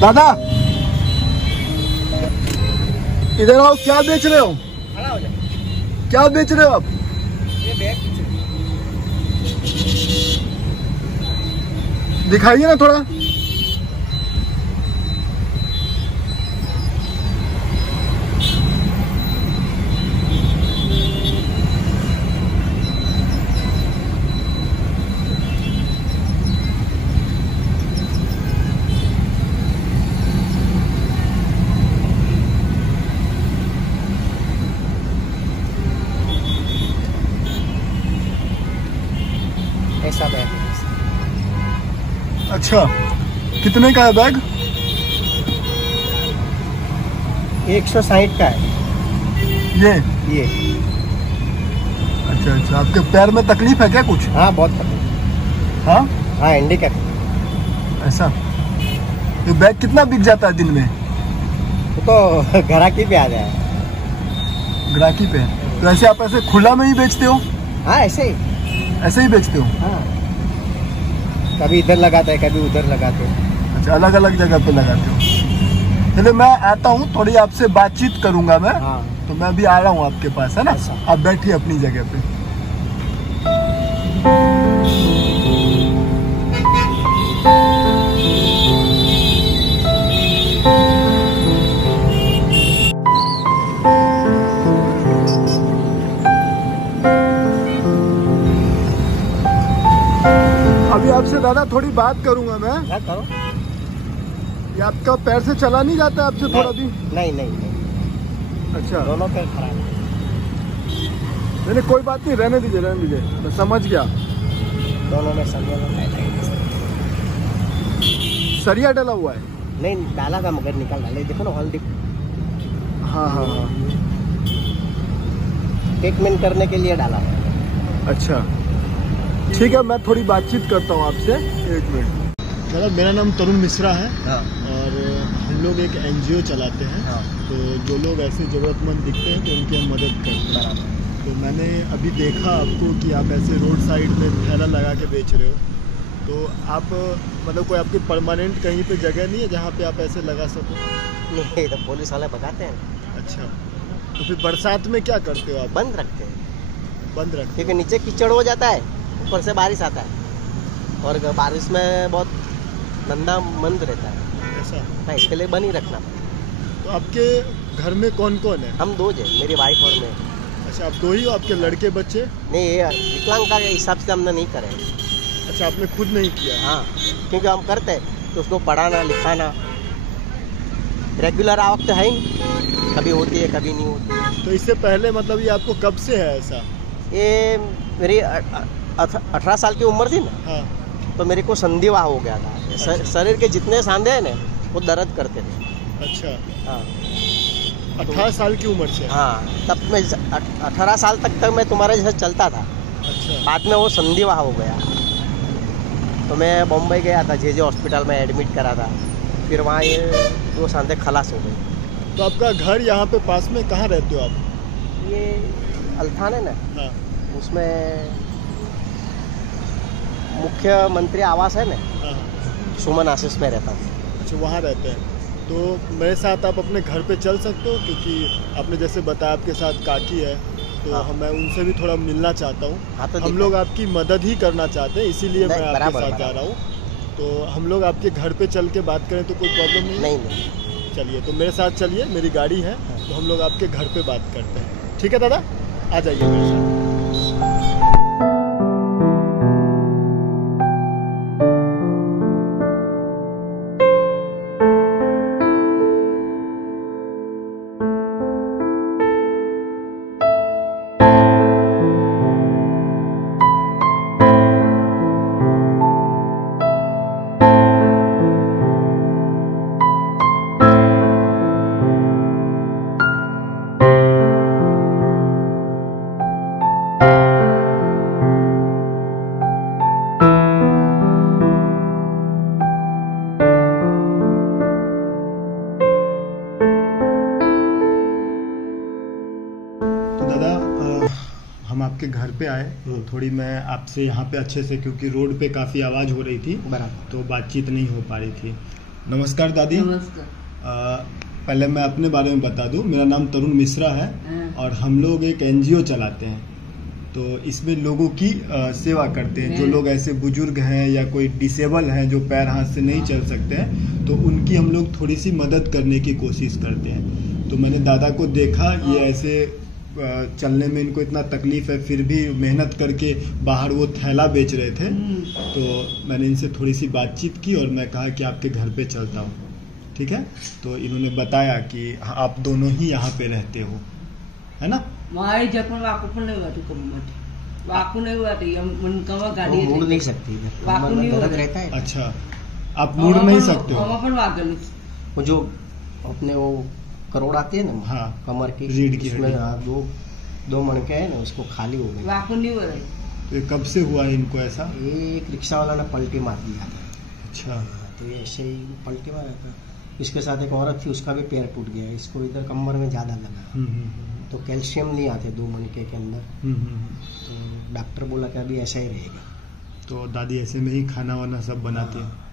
दादा इधर आओ, क्या बेच रहे हो? खड़ा हो जाए। क्या बेच रहे हो आप? ये बैग दिखाइए ना थोड़ा। ऐसा बैग है। अच्छा, कितने का है बैग? 160 का है ये। अच्छा। अच्छा, आपके पैर में तकलीफ है क्या कुछ? हाँ बहुत तकलीफ। हाँ हाँ एंडी का। ऐसा। ये बैग कितना बिक जाता है दिन में? वो तो ग्राहकी पे आ जाए। ग्राहकी पे? तो ऐसे आप ऐसे खुला में ही बेचते हो? हाँ ऐसे ही। ऐसे ही बेचते हो? हाँ कभी इधर लगाते हैं कभी उधर लगाते हैं। अच्छा, अलग अलग जगह पे लगाते हो। चलिए मैं आता हूँ, थोड़ी आपसे बातचीत करूंगा मैं। हाँ तो मैं अभी आ रहा हूँ आपके पास, है ना? अच्छा। आप बैठिए अपनी जगह पे। अभी आपसे दादा थोड़ी बात करूंगा मैं। क्या करो? ये आपका पैर से चला नहीं जाता आपसे थोड़ा भी? नहीं। अच्छा, दोनों पैर खराब है। नहीं कोई बात नहीं, रहने दीजिए मैं समझ गया। दोनों में सरिया सरिया डला हुआ है? नहीं डाला था मगर निकल डाले। देखो ना हॉल डिप। हाँ। ट्रीटमेंट करने के लिए डाला है। अच्छा ठीक है, मैं थोड़ी बातचीत करता हूँ आपसे, 1 मिनट। दादा मेरा नाम तरुण मिश्रा है। हाँ। और हम लोग एक NGO चलाते हैं। हाँ। तो जो लोग ऐसे ज़रूरतमंद दिखते हैं तो उनकी हम मदद करते हैं। तो मैंने अभी देखा आपको कि आप ऐसे रोड साइड में थैला लगा के बेच रहे हो। तो आप मतलब कोई आपकी परमानेंट कहीं पे जगह नहीं है जहाँ पे आप ऐसे लगा सको? नहीं तो पुलिस वाले भगाते हैं। अच्छा, तो फिर बरसात में क्या करते हो आप? बंद रखते हैं बंद रखते क्योंकि नीचे कीचड़ हो जाता है, ऊपर से बारिश आता है और बारिश में बहुत गंदा मंद रहता है। ऐसा? हाँ इसके लिए बंद ही रखना। तो आपके घर में कौन कौन है? हम 2 हैं, मेरी वाइफ और मैं। अच्छा, आप 2 ही हो? आपके लड़के बच्चे? नहीं ये विकलांगता के हिसाब से हमने नहीं करे। अच्छा, आपने खुद नहीं किया? हाँ क्योंकि हम करते हैं तो उसको पढ़ाना लिखाना रेगुलर आवक तो है ही, कभी होती है कभी नहीं होती। तो इससे पहले मतलब ये आपको कब से है ऐसा? ये मेरी 18 साल की उम्र थी ना। हाँ। तो मेरे को संधिवा हो गया था। अच्छा। शरीर के जितने सांधे हैं ना वो दर्द करते थे। अच्छा, हाँ 18 साल की उम्र से? हाँ तब मैं 18 साल तक मैं तुम्हारे जैसा चलता था। अच्छा। बाद में वो संधिवा हो गया तो मैं बॉम्बे गया था, जे हॉस्पिटल में एडमिट करा था। फिर वहाँ ये 2 सांधे खलास हो गए। तो आपका घर यहाँ पे पास में कहाँ रहते हो आप? ये अल्थान है ना, हाँ। उसमें मुख्यमंत्री आवास है ना, हाँ। सुमन आशीष में रहता हूँ। अच्छा, वहाँ रहते हैं। तो मेरे साथ आप अपने घर पे चल सकते हो? क्योंकि आपने जैसे बताया आपके साथ काकी है, तो हाँ। मैं उनसे भी थोड़ा मिलना चाहता हूँ। हाँ, तो हम लोग आपकी मदद ही करना चाहते हैं, इसीलिए मैं आपके साथ जा रहा हूँ। तो हम लोग आपके घर पे चल के बात करें तो कोई प्रॉब्लम नहीं? नहीं। चलिए, तो मेरे साथ चलिए, मेरी गाड़ी है। तो हम लोग आपके घर पे बात करते हैं। ठीक है दादा, आ जाइए मेरे साथ। हम आपके घर पे आए तो थोड़ी मैं आपसे यहाँ पे अच्छे से, क्योंकि रोड पे काफ़ी आवाज़ हो रही थी बराबर। तो बातचीत नहीं हो पा रही थी। नमस्कार दादी। नमस्कार। पहले मैं अपने बारे में बता दूं, मेरा नाम तरुण मिश्रा है और हम लोग एक एनजीओ चलाते हैं। तो इसमें लोगों की सेवा करते हैं। जो लोग ऐसे बुजुर्ग हैं या कोई डिसेबल हैं जो पैर हाथ से नहीं चल सकते हैं, तो उनकी हम लोग थोड़ी सी मदद करने की कोशिश करते हैं। तो मैंने दादा को देखा, ये ऐसे चलने में इनको इतना तकलीफ है, फिर भी मेहनत करके बाहर वो थैला बेच रहे थे। तो मैंने इनसे थोड़ी सी बातचीत की और मैं कहा कि आपके घर पे चलता हूँ, ठीक है। तो इन्होंने बताया कि आप दोनों ही यहाँ पे रहते हो, है ना। मारी जपन वाकू पण नहीं हुआ कम मत वाकू नहीं हुआ थी मन कवा गाड़ी मुड़ नहीं सकती, वाकू नहीं दर्द होता। रहता है। अच्छा, आप मुड़ नहीं सकते हो। हम पण वागल वो जो अपने वो करोड़ आती है ना, हाँ, कमर की रीढ़ की उसमें हड्डी। दो मणके है ना, उसको खाली हो गई। वाकू नहीं हो रही। तो ये कब से हुआ है इनको ऐसा? एक रिक्शा वाला ने पलटी मार दिया था। अच्छा, तो ये ऐसे ही पलटी मारा था। इसके साथ एक औरत थी, उसका भी पैर टूट गया। इसको इधर कमर में ज्यादा लगा। तो कैल्शियम नहीं आते 2 मणके के अंदर। तो डॉक्टर बोला कि अभी ऐसा ही रहेगा। तो दादी ऐसे में ही खाना वाना सब बनाती है?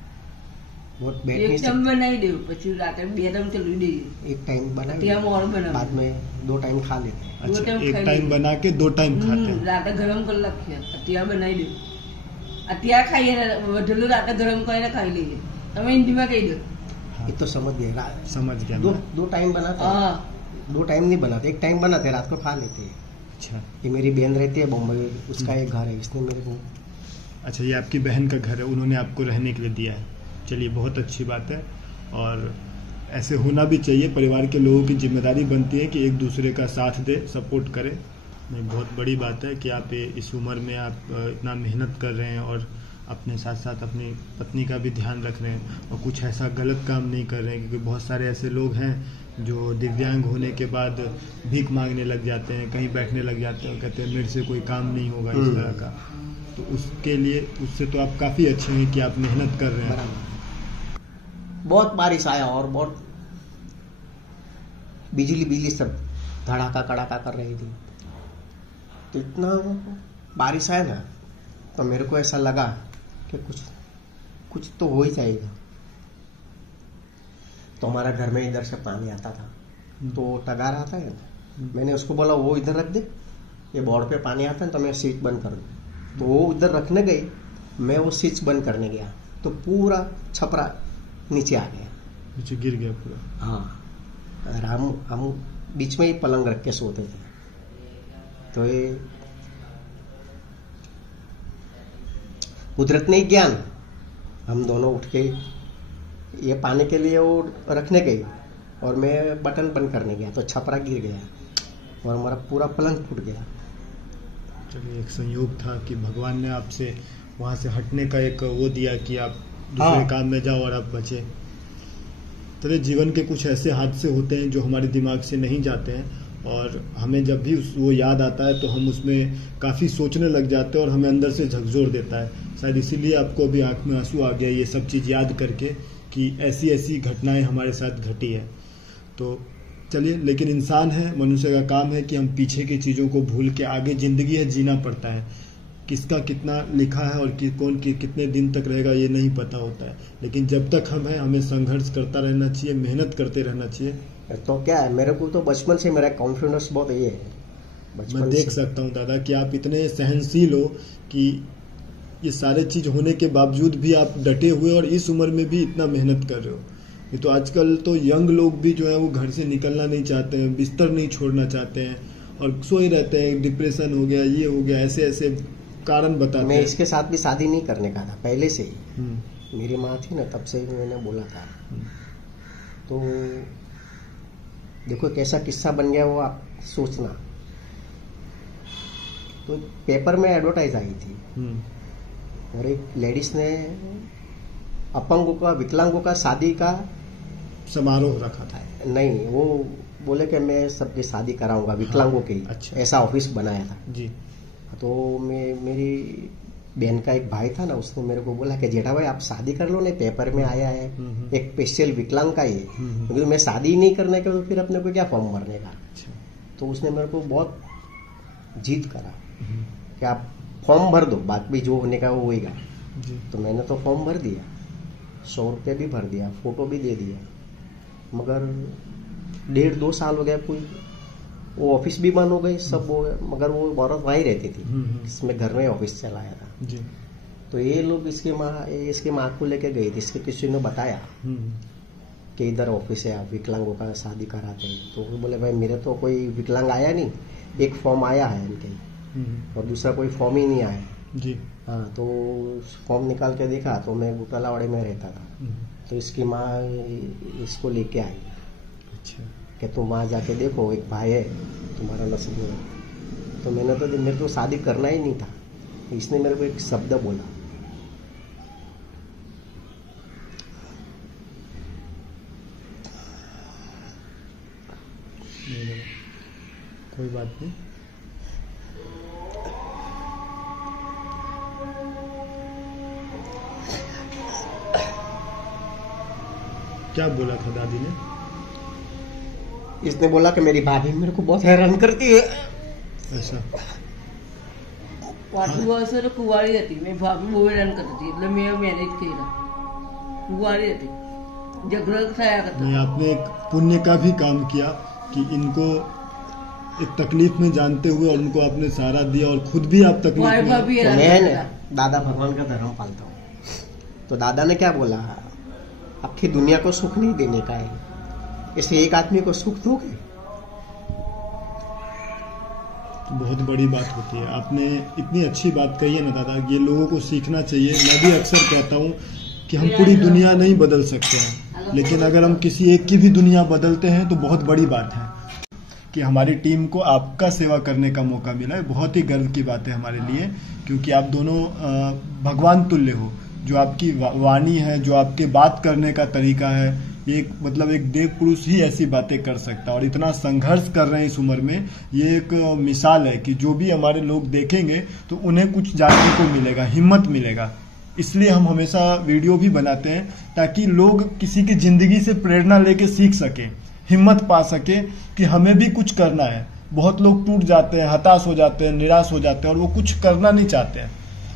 वो बैठ नहीं एक सकती। टाइम बनाई दे પછી રાતે બે टाइम चली दे एक टाइम बना, ત્યાં મોર બનાવે। बाद में 2 टाइम खा लेते हैं। अच्छा, टाइम एक खाई टाइम ली। बना के 2 टाइम खाते हैं। રાતે ગરમ કરી લખીએ અત્યારે બનાવી દે અત્યારે ખાઈએ વધેલું રાતે ગરમ કરીને ખાઈ લઈએ તમે હિન્દીમાં કહી દો। हाँ, ये तो समझ गए। समझ गया मैं। दो टाइम बनाते हैं। हाँ 2 टाइम नहीं बनाते, एक टाइम बनाते हैं, रात को खा लेते हैं। अच्छा ये मेरी बहन रहती है बॉम्बे, उसका एक घर है, इसने मेरे को। अच्छा, ये आपकी बहन का घर है, उन्होंने आपको रहने के लिए दिया है। चलिए, बहुत अच्छी बात है। और ऐसे होना भी चाहिए। परिवार के लोगों की जिम्मेदारी बनती है कि एक दूसरे का साथ दे, सपोर्ट करे। नहीं, बहुत बड़ी बात है कि आप इस उम्र में आप इतना मेहनत कर रहे हैं और अपने साथ साथ अपनी पत्नी का भी ध्यान रख रहे हैं और कुछ ऐसा गलत काम नहीं कर रहे हैं। क्योंकि बहुत सारे ऐसे लोग हैं जो दिव्यांग होने के बाद भीख मांगने लग जाते हैं, कहीं बैठने लग जाते हैं, कहते हैं मेरे से कोई काम नहीं होगा, इस तरह का। तो उसके लिए, उससे तो आप काफ़ी अच्छे हैं कि आप मेहनत कर रहे हैं। बहुत बारिश आया और बहुत बिजली सब धड़ाका कड़ाका कर रही थी। तो इतना बारिश आया ना, तो मेरे को ऐसा लगा कि कुछ तो हो ही जाएगा। तो हमारा घर में इधर से पानी आता था, तो टगार आता है ना, मैंने उसको बोला वो इधर रख दे, ये बोर्ड पे पानी आता है तो मैं स्विच बंद कर दूँ। तो वो उधर रखने गई, मैं वो स्विच बंद करने गया तो पूरा छपरा नीचे आ गया, नीचे गिर गया पूरा। हाँ, और हम बीच में ही पलंग रख के सोते थे। तो ये कुदरत ने ज्ञान, हम दोनों उठ के ये पाने के लिए वो रखने गई और मैं बटन बंद करने गया तो छपरा गिर गया और हमारा पूरा पलंग फूट गया। चलिए, एक संयोग था कि भगवान ने आपसे वहाँ से हटने का एक वो दिया कि आप दूसरे हाँ। काम में जाओ और आप बचे। तो जीवन के कुछ ऐसे हादसे होते हैं जो हमारे दिमाग से नहीं जाते हैं और हमें जब भी वो याद आता है तो हम उसमें काफ़ी सोचने लग जाते हैं और हमें अंदर से झकझोर देता है। शायद इसीलिए आपको अभी आंख में आंसू आ गया ये सब चीज़ याद करके कि ऐसी ऐसी घटनाएं हमारे साथ घटी है। तो चलिए, लेकिन इंसान है, मनुष्य का काम है कि हम पीछे की चीज़ों को भूल के आगे ज़िंदगी है जीना पड़ता है। किसका कितना लिखा है और कौन कितने दिन तक रहेगा ये नहीं पता होता है, लेकिन जब तक हम हैं हमें संघर्ष करता रहना चाहिए, मेहनत करते रहना चाहिए। तो क्या है, मेरे को तो बचपन से मेरा कॉन्फिडेंस बहुत ये है। मैं देख सकता हूँ दादा कि आप इतने सहनशील हो कि ये सारे चीज होने के बावजूद भी आप डटे हुए और इस उम्र में भी इतना मेहनत कर रहे हो। ये तो आजकल तो यंग लोग भी जो है वो घर से निकलना नहीं चाहते हैं, बिस्तर नहीं छोड़ना चाहते हैं और सोए रहते हैं। डिप्रेशन हो गया, ये हो गया, ऐसे ऐसे कारण बताते हैं। मैं इसके साथ भी शादी नहीं करने का था पहले से ही। मेरी माँ थी ना, तब से ही मैंने बोला था। तो देखो कैसा किस्सा बन गया वो आप सोचना। तो पेपर में एडवर्टाइज आई थी और एक लेडीज ने अपंगों का, विकलांगों का शादी का समारोह रखा था। नहीं, वो बोले कि मैं सबकी शादी कराऊंगा विकलांगों की। अच्छा। ऐसा ऑफिस बनाया था जी। तो मेरी बहन का एक भाई था ना, उसने मेरे को बोला कि जेठा भाई आप शादी कर लो, नहीं पेपर में आया है एक स्पेशल विकलांग का ही। क्योंकि मैं शादी ही नहीं करने का तो फिर अपने को क्या फॉर्म भरने का। तो उसने मेरे को बहुत जीत करा कि आप फॉर्म भर दो, बाद में जो होने का वो होएगा। तो मैंने तो फॉर्म भर दिया। 100 रुपये भी भर दिया, फोटो भी दे दिया, मगर 1.5-2 साल हो गया, कोई वो ऑफिस भी बंद हो गई, सब हो गया, मगर वो औरत वहीं रहती थी, इसमें घर में ऑफिस चलाया था। जी। तो ये लोग इसके माँ को लेके गई थी, इसके किसी ने बताया कि इधर ऑफिस है, आप विकलांगों का शादी कराते हैं। तो वो बोले भाई मेरे तो कोई विकलांग आया नहीं, एक फॉर्म आया है इनके और दूसरा कोई फॉर्म ही नहीं आया। जी। हाँ, तो फॉर्म निकाल के देखा तो मैं गुटालावाड़े में रहता था, तो इसकी माँ इसको लेके आई अच्छा। कि तुम वहाँ जाके देखो, एक भाई है तुम्हारा नसीब में। तो मेरे को शादी करना ही नहीं था, इसने मेरे को एक शब्द बोला, कोई बात नहीं। क्या बोला था दादी ने? इसने बोला कि मेरी भाभी मेरे को बहुत हैरान करती है। ऐसा? પાછું વર્ષે તો કુંવારી હતી, મેં ભાભી બહુ હેરાન કરતી હતી, એટલે મેં મેરેજ કર્યા. કુંવારી હતી, ઝઘડો થયા કરતા. नहीं, आपने एक पुण्य का भी काम किया कि इनको एक तकलीफ में जानते हुए और उनको आपने सहारा दिया और खुद भी आप तकलीफ મારી में। ભાભી तो હેરાન मैं કરતા. दादा भगवान का धर्म पालता हूँ, तो दादा ने क्या बोला, आपकी दुनिया को सुख नहीं देने का है, इसलिए एक आदमी को सुख दोगे। तो बहुत बड़ी बात होती है। आपने इतनी अच्छी बात कही है ना दादा, ये लोगों को सीखना चाहिए। मैं भी अक्सर कहता हूँ कि हम पूरी दुनिया नहीं बदल सकते हैं, लेकिन अगर हम किसी एक की भी दुनिया बदलते हैं तो बहुत बड़ी बात है। कि हमारी टीम को आपका सेवा करने का मौका मिला है, बहुत ही गर्व की बात है हमारे लिए, क्योंकि आप दोनों भगवान तुल्य हो। जो आपकी वाणी है, जो आपके बात करने का तरीका है, एक मतलब एक देव पुरुष ही ऐसी बातें कर सकता है। और इतना संघर्ष कर रहे हैं इस उम्र में, ये एक मिसाल है कि जो भी हमारे लोग देखेंगे तो उन्हें कुछ जानने को मिलेगा, हिम्मत मिलेगा। इसलिए हम हमेशा वीडियो भी बनाते हैं ताकि लोग किसी की जिंदगी से प्रेरणा लेके सीख सकें, हिम्मत पा सके कि हमें भी कुछ करना है। बहुत लोग टूट जाते हैं, हताश हो जाते हैं, निराश हो जाते हैं और वो कुछ करना नहीं चाहते हैं,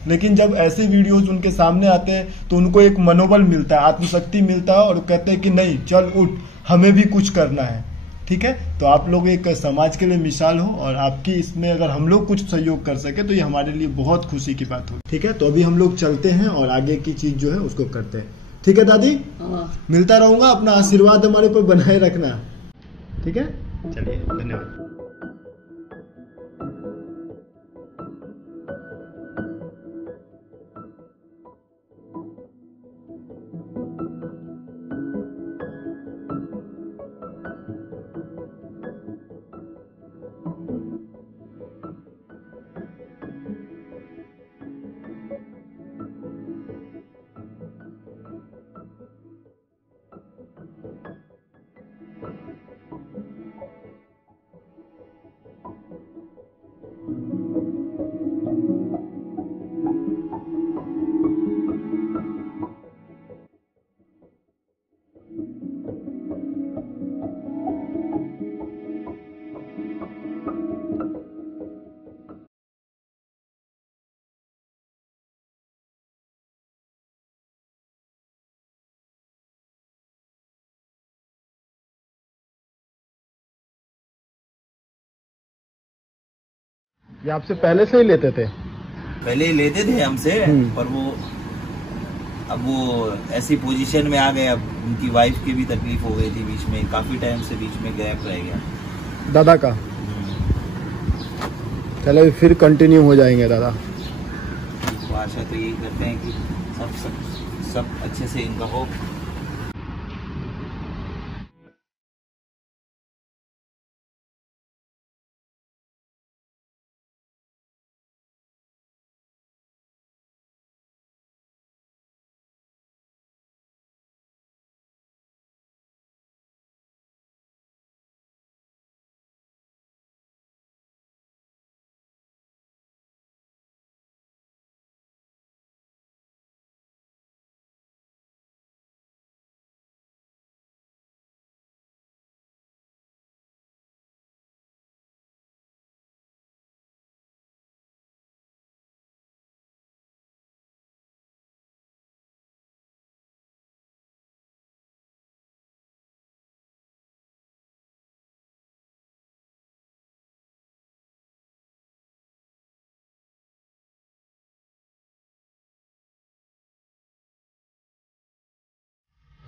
लेकिन जब ऐसे वीडियोज उनके सामने आते हैं तो उनको एक मनोबल मिलता है, आत्मशक्ति मिलता है और कहते हैं कि नहीं चल उठ, हमें भी कुछ करना है। ठीक है, तो आप लोग एक समाज के लिए मिसाल हो और आपकी इसमें अगर हम लोग कुछ सहयोग कर सके तो ये हमारे लिए बहुत खुशी की बात होगी। ठीक है, तो अभी हम लोग चलते हैं और आगे की चीज जो है उसको करते हैं। ठीक है दादी, હા. मिलता रहूंगा, अपना आशीर्वाद हमारे ऊपर बनाए रखना। ठीक है, चलिए, धन्यवाद। ये आपसे पहले से ही लेते थे? पहले ही लेते थे हमसे, पर वो अब वो ऐसी पोजीशन में आ गए, अब उनकी वाइफ की भी तकलीफ हो गई थी बीच में, काफी टाइम से बीच में गैप रह गया दादा का। चलो फिर कंटिन्यू हो जाएंगे दादा। तो आशा तो यही करते हैं कि सब अच्छे से इनका हो।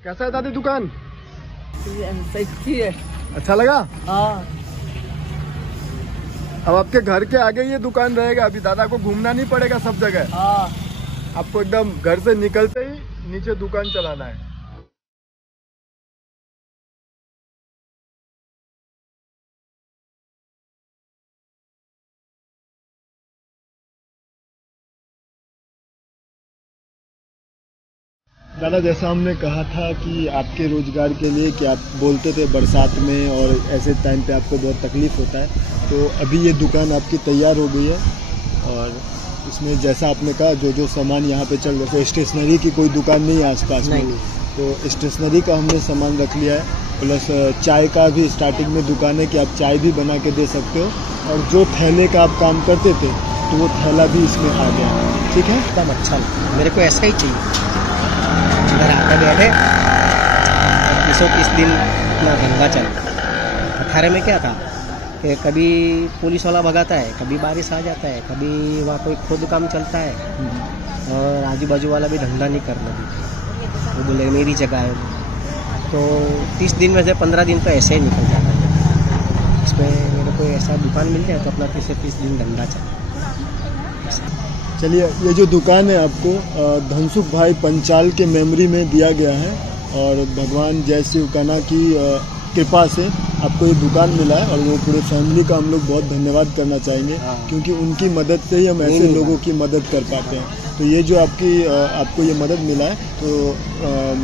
कैसा है दादी दुकान? सस्ती है। अच्छा लगा? हाँ। अब आपके घर के आगे ये दुकान रहेगा, अभी दादा को घूमना नहीं पड़ेगा सब जगह। हाँ। आपको एकदम घर से निकलते ही नीचे दुकान चलाना है। दादा, जैसा हमने कहा था कि आपके रोजगार के लिए कि आप बोलते थे बरसात में और ऐसे टाइम पे आपको बहुत तकलीफ होता है, तो अभी ये दुकान आपकी तैयार हो गई है। और इसमें जैसा आपने कहा जो जो सामान यहाँ पे चल रहा है, स्टेशनरी की कोई दुकान नहीं है आसपास में, तो स्टेशनरी का हमने सामान रख लिया है। प्लस चाय का भी स्टार्टिंग में दुकान है कि आप चाय भी बना के दे सकते हो। और जो थैले का आप काम करते थे तो वो थैला भी इसमें आ गया। ठीक है, एकदम अच्छा लगा, मेरे को ऐसा ही चाहिए। इधर आकर बैठे 20-30 दिन अपना धंधा चला। 18 में क्या था कि कभी पुलिस वाला भगाता है, कभी बारिश आ जाता है, कभी वहाँ कोई खुद काम चलता है और आजू बाजू वाला भी धंधा नहीं करना देता, वो बोले मेरी जगह है। तो 30 दिन में से 15 दिन तो ऐसे ही निकल जाता है। इसमें मेरे को ऐसा दुकान मिल जाए तो अपना 30 दिन धंधा चला। चलिए, ये जो दुकान है आपको धनसुख भाई पंचाल के मेमोरी में दिया गया है और भगवान जय शिव कान्हा की कृपा से आपको ये दुकान मिला है। और वो पूरे फैमिली का हम लोग बहुत धन्यवाद करना चाहेंगे, क्योंकि उनकी मदद से ही हम ऐसे लोगों की मदद कर पाते हैं। तो ये जो आपको ये मदद मिला है, तो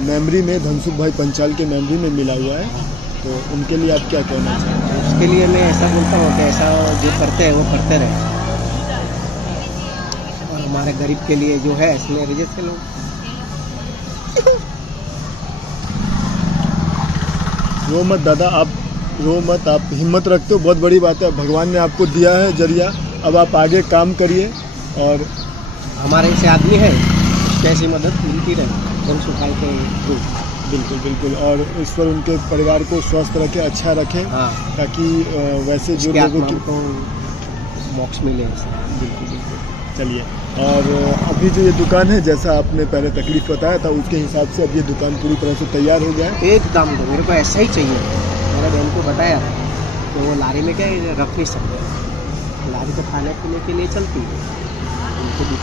मेमोरी में धनसुख भाई पंचाल के मेमोरी में मिला हुआ है, तो उनके लिए आप क्या कहना चाहेंगे? उसके लिए मैं ऐसा बोलता हूँ कि ऐसा जो करते हैं वो करते रहे, और हमारे गरीब के लिए जो है इसमें रिजेक्ट के लोग रो मत दादा, आप रो मत, आप हिम्मत रखते हो, बहुत बड़ी बात है। भगवान ने आपको दिया है जरिया, अब आप आगे काम करिए। और हमारे से आदमी है, कैसी मदद मिलती रहे धनसुख भाई के थ्रू। बिल्कुल बिल्कुल, और ईश्वर उनके परिवार को स्वस्थ रखे, अच्छा रखे, ताकि वैसे जो लोगों को मोक्ष मिले। बिल्कुल बिल्कुल। चलिए, और अभी जो ये दुकान है, जैसा आपने पहले तकलीफ बताया था उसके हिसाब से अब ये दुकान पूरी तरह से तैयार हो गया है। एकदम तो मेरे को ऐसा ही चाहिए। मेरे बहन को बताया तो वो लारी में क्या रख नहीं सकते, लारी तो खाने पीने के लिए चलती है।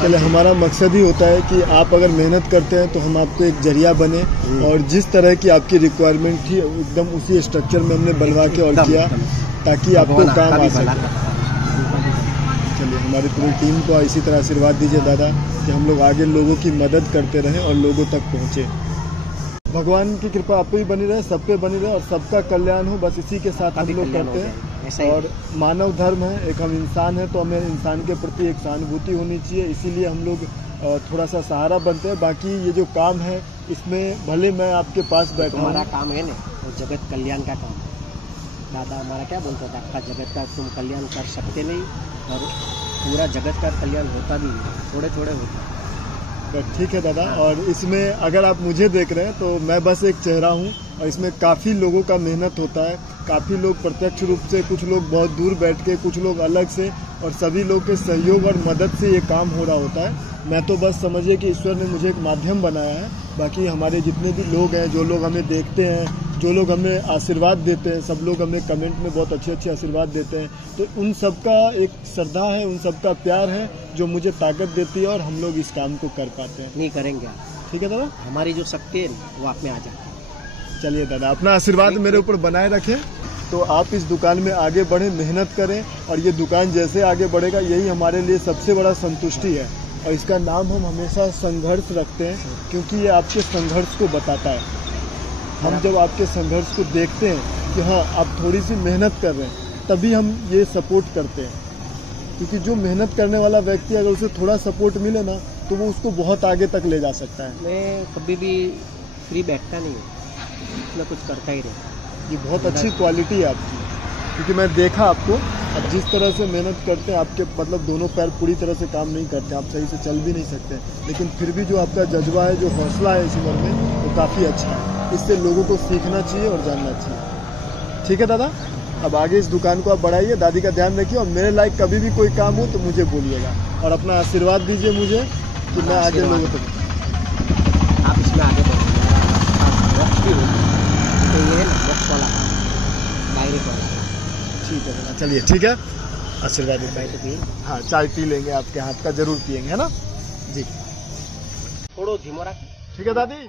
चले, हमारा मकसद ही होता है कि आप अगर मेहनत करते हैं तो हम आपको एक जरिया बने, और जिस तरह की आपकी रिक्वायरमेंट थी एकदम उसी स्ट्रक्चर में हमने बनवा के और किया, ताकि आपको काम आ सके। चलिए, हमारी पूरी टीम को इसी तरह आशीर्वाद दीजिए दादा, कि हम लोग आगे लोगों की मदद करते रहें और लोगों तक पहुँचे। भगवान की कृपा आप पे ही बनी रहे, सब पे बनी रहे, और सबका कल्याण हो, बस इसी के साथ हम लोग करते हैं। और मानव धर्म है, एक हम इंसान हैं, तो हमें इंसान के प्रति एक सहानुभूति होनी चाहिए, इसीलिए हम लोग थोड़ा सा सहारा बनते हैं। बाकी ये जो काम है इसमें भले मैं आपके पास बैठा, हमारा काम है ना, वो जगत कल्याण का काम है। दादा हमारा क्या बोलता था, आपका जगत का तुम कल्याण कर सकते नहीं, और पूरा जगत का कल्याण होता भी नहीं, थोड़े थोड़े होता। ठीक है दादा, और इसमें अगर आप मुझे देख रहे हैं तो मैं बस एक चेहरा हूँ, और इसमें काफ़ी लोगों का मेहनत होता है, काफ़ी लोग प्रत्यक्ष रूप से, कुछ लोग बहुत दूर बैठ के, कुछ लोग अलग से, और सभी लोग के सहयोग और मदद से ये काम हो रहा होता है। मैं तो बस समझिए कि ईश्वर ने मुझे एक माध्यम बनाया है, बाकी हमारे जितने भी लोग हैं, जो लोग हमें देखते हैं, जो लोग हमें आशीर्वाद देते हैं, सब लोग हमें कमेंट में बहुत अच्छे अच्छे आशीर्वाद देते हैं, तो उन सब का एक श्रद्धा है, उन सब का प्यार है जो मुझे ताकत देती है, और हम लोग इस काम को कर पाते हैं। नहीं करेंगे, ठीक है दादा, हमारी जो शक्ति है वो आप में आ जाती है। चलिए दादा, अपना आशीर्वाद मेरे ऊपर बनाए रखें, तो आप इस दुकान में आगे बढ़ें, मेहनत करें, और ये दुकान जैसे आगे बढ़ेगा यही हमारे लिए सबसे बड़ा संतुष्टि है। और इसका नाम हम हमेशा संघर्ष रखते हैं, क्योंकि ये आपके संघर्ष को बताता है। हम जब आपके संघर्ष को देखते हैं कि हाँ आप थोड़ी सी मेहनत कर रहे हैं, तभी हम ये सपोर्ट करते हैं, क्योंकि जो मेहनत करने वाला व्यक्ति अगर उसे थोड़ा सपोर्ट मिले ना, तो वो उसको बहुत आगे तक ले जा सकता है। मैं कभी भी फ्री बैठता नहीं हूँ, मैं कुछ करता ही रहता। ये बहुत अच्छी क्वालिटी है आपकी, क्योंकि मैं देखा आपको, अब जिस तरह से मेहनत करते हैं, आपके मतलब दोनों पैर पूरी तरह से काम नहीं करते, आप सही से चल भी नहीं सकते, लेकिन फिर भी जो आपका जज्बा है, जो हौसला है इस उम्र में, वो काफ़ी अच्छा है। इससे लोगों को सीखना चाहिए और जानना चाहिए। ठीक है दादा, अब आगे इस दुकान को आप बढ़ाइए, दादी का ध्यान रखिए, और मेरे लायक कभी भी कोई काम हो तो मुझे बोलिएगा, और अपना आशीर्वाद दीजिए मुझे कि मैं आगे लोगों तक, आप इसमें आगे बढ़िए। भी हो तो ये है ना बॉक्स वाला डायरेक्ट वाला। ठीक है दादा, चलिए ठीक है, आशीर्वाद चाय तो पिए, हाँ चाय पी लेंगे, आपके हाथ का जरूर पियेंगे, है ना जी। थोड़ा धीमो रख। ठीक है दादी।